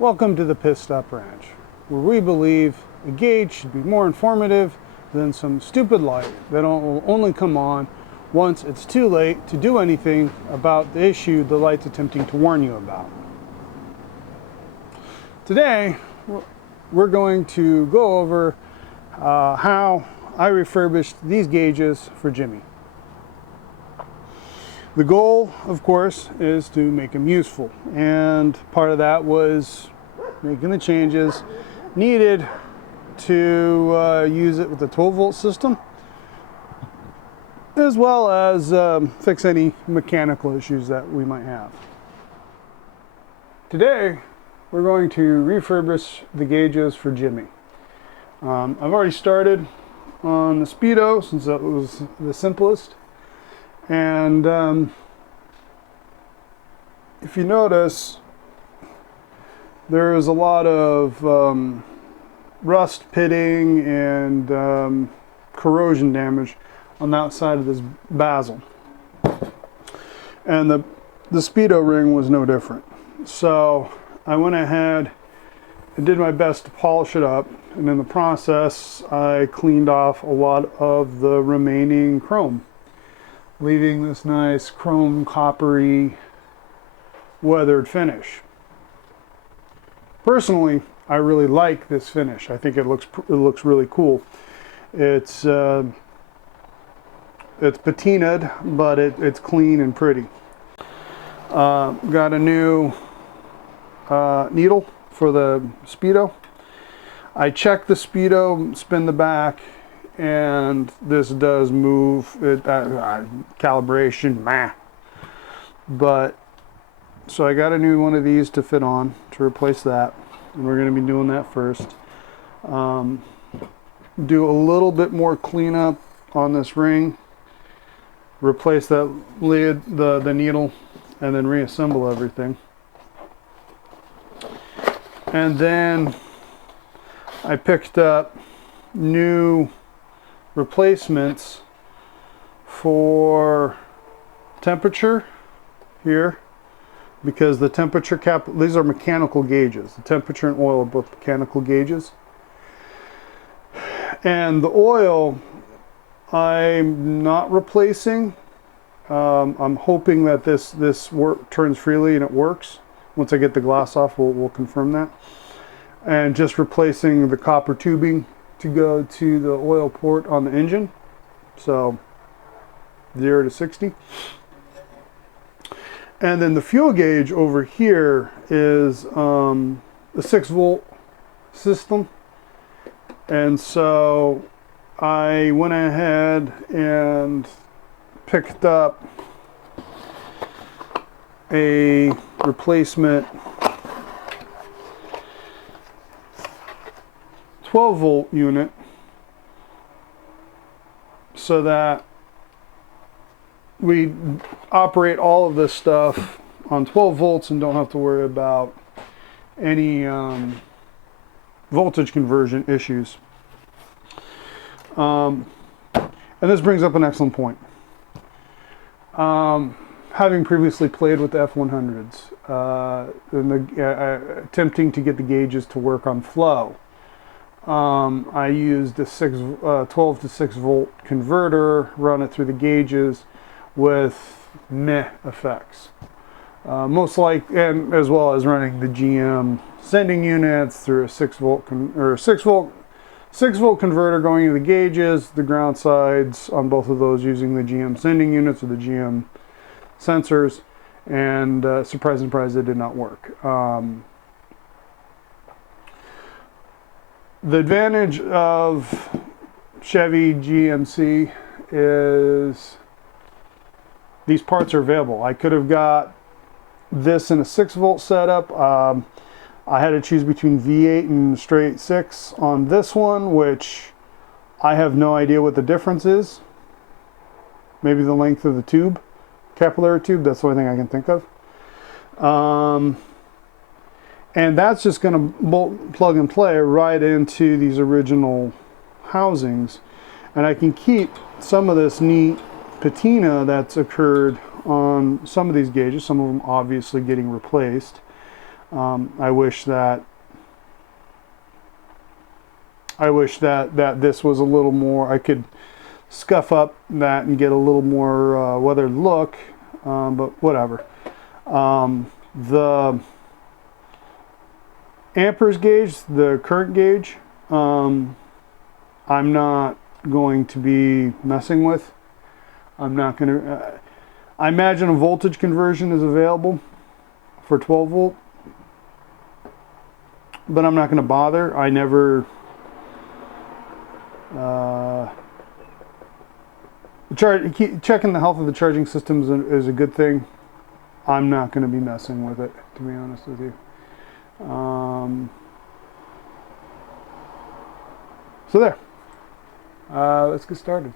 Welcome to the Pit Stop Ranch, where we believe a gauge should be more informative than some stupid light that will only come on once it's too late to do anything about the issue the light's attempting to warn you about. Today, we're going to go over how I refurbished these gauges for Jimmy. The goal, of course, is to make them useful, and part of that was making the changes needed to use it with the 12-volt system, as well as fix any mechanical issues that we might have. Today, we're going to refurbish the gauges for Jimmy. I've already started on the Speedo since that was the simplest. And if you notice, there is a lot of rust pitting and corrosion damage on the outside of this bezel. And the Speedo ring was no different. So I went ahead and did my best to polish it up. And in the process, I cleaned off a lot of the remaining chrome, leaving this nice chrome coppery weathered finish. Personally, I really like this finish. I think it looks really cool. It's patinaed, but it's clean and pretty. Got a new needle for the Speedo. I checked the Speedo, spin the back, and this does move it, calibration, but so I got a new one of these to fit on to replace that, and we're going to be doing that first. Do a little bit more cleanup on this ring, replace that lid, the needle, and then reassemble everything. And then I picked up new replacements for temperature here, because the temperature cap, these are mechanical gauges. The temperature and oil are both mechanical gauges. And the oil, I'm not replacing. I'm hoping that this turns freely and it works. Once I get the glass off, we'll confirm that. And just replacing the copper tubing to go to the oil port on the engine. So 0 to 60. And then the fuel gauge over here is a 6-volt system. And so I went ahead and picked up a replacement 12-volt unit so that we operate all of this stuff on 12 volts and don't have to worry about any voltage conversion issues. And this brings up an excellent point. Having previously played with the F100s, attempting to get the gauges to work on flow, I used a 12 to 6 volt converter, run it through the gauges with meh effects. Most and as well as running the GM sending units through a 6 volt converter going to the gauges, the ground sides on both of those using the GM sending units or the GM sensors, and surprise, surprise, it did not work. The advantage of Chevy GMC is these parts are available. I could have got this in a 6-volt setup. I had to choose between V8 and straight 6 on this one, which I have no idea what the difference is. Maybe the length of the tube, capillary tube, that's the only thing I can think of. And that's just going to bolt, plug and play right into these original housings. And I can keep some of this neat patina that's occurred on some of these gauges, some of them obviously getting replaced. I wish that this was a little more, I could scuff up that and get a little more weathered look, but whatever. The amperes gauge, the current gauge, I'm not going to be messing with. I'm not going to, I imagine a voltage conversion is available for 12 volt, but I'm not going to bother. I never, checking the health of the charging systems is a good thing. I'm not going to be messing with it, to be honest with you. So there. Let's get started.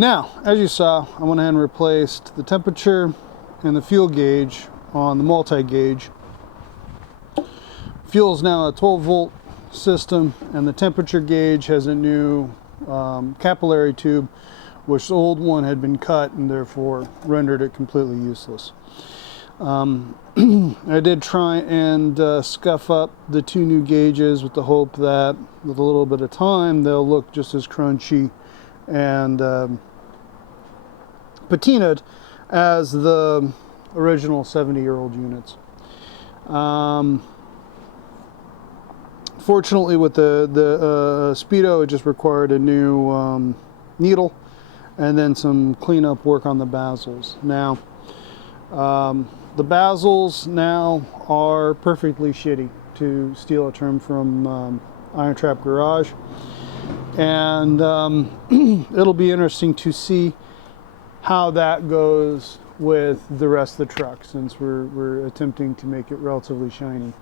Now, as you saw, I went ahead and replaced the temperature and the fuel gauge on the multi-gauge. Fuel is now a 12 volt system, and the temperature gauge has a new capillary tube which the old one had been cut and therefore rendered it completely useless. I did try and scuff up the 2 new gauges with the hope that with a little bit of time they'll look just as crunchy and patinaed as the original 70-year-old units. Fortunately, with the Speedo, it just required a new needle and then some cleanup work on the bezels. Now, the bezels now are perfectly shitty, to steal a term from Iron Trap Garage, and it'll be interesting to see how that goes with the rest of the truck, since we're attempting to make it relatively shiny.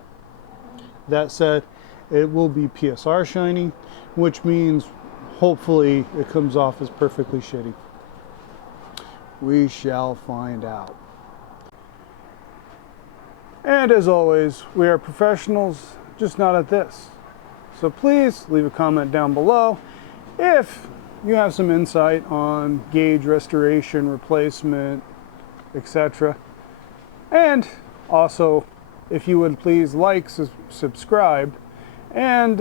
That said, it will be PSR shiny, which means hopefully it comes off as perfectly shitty. We shall find out. And as always, we are professionals, just not at this. So please leave a comment down below if you have some insight on gauge restoration, replacement, etc. And also, if you would please like, subscribe, and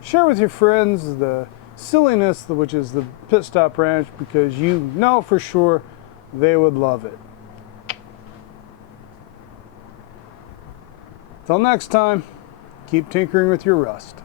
share with your friends the silliness, which is the Pit Stop Ranch, because you know for sure they would love it. Till next time, keep tinkering with your rust.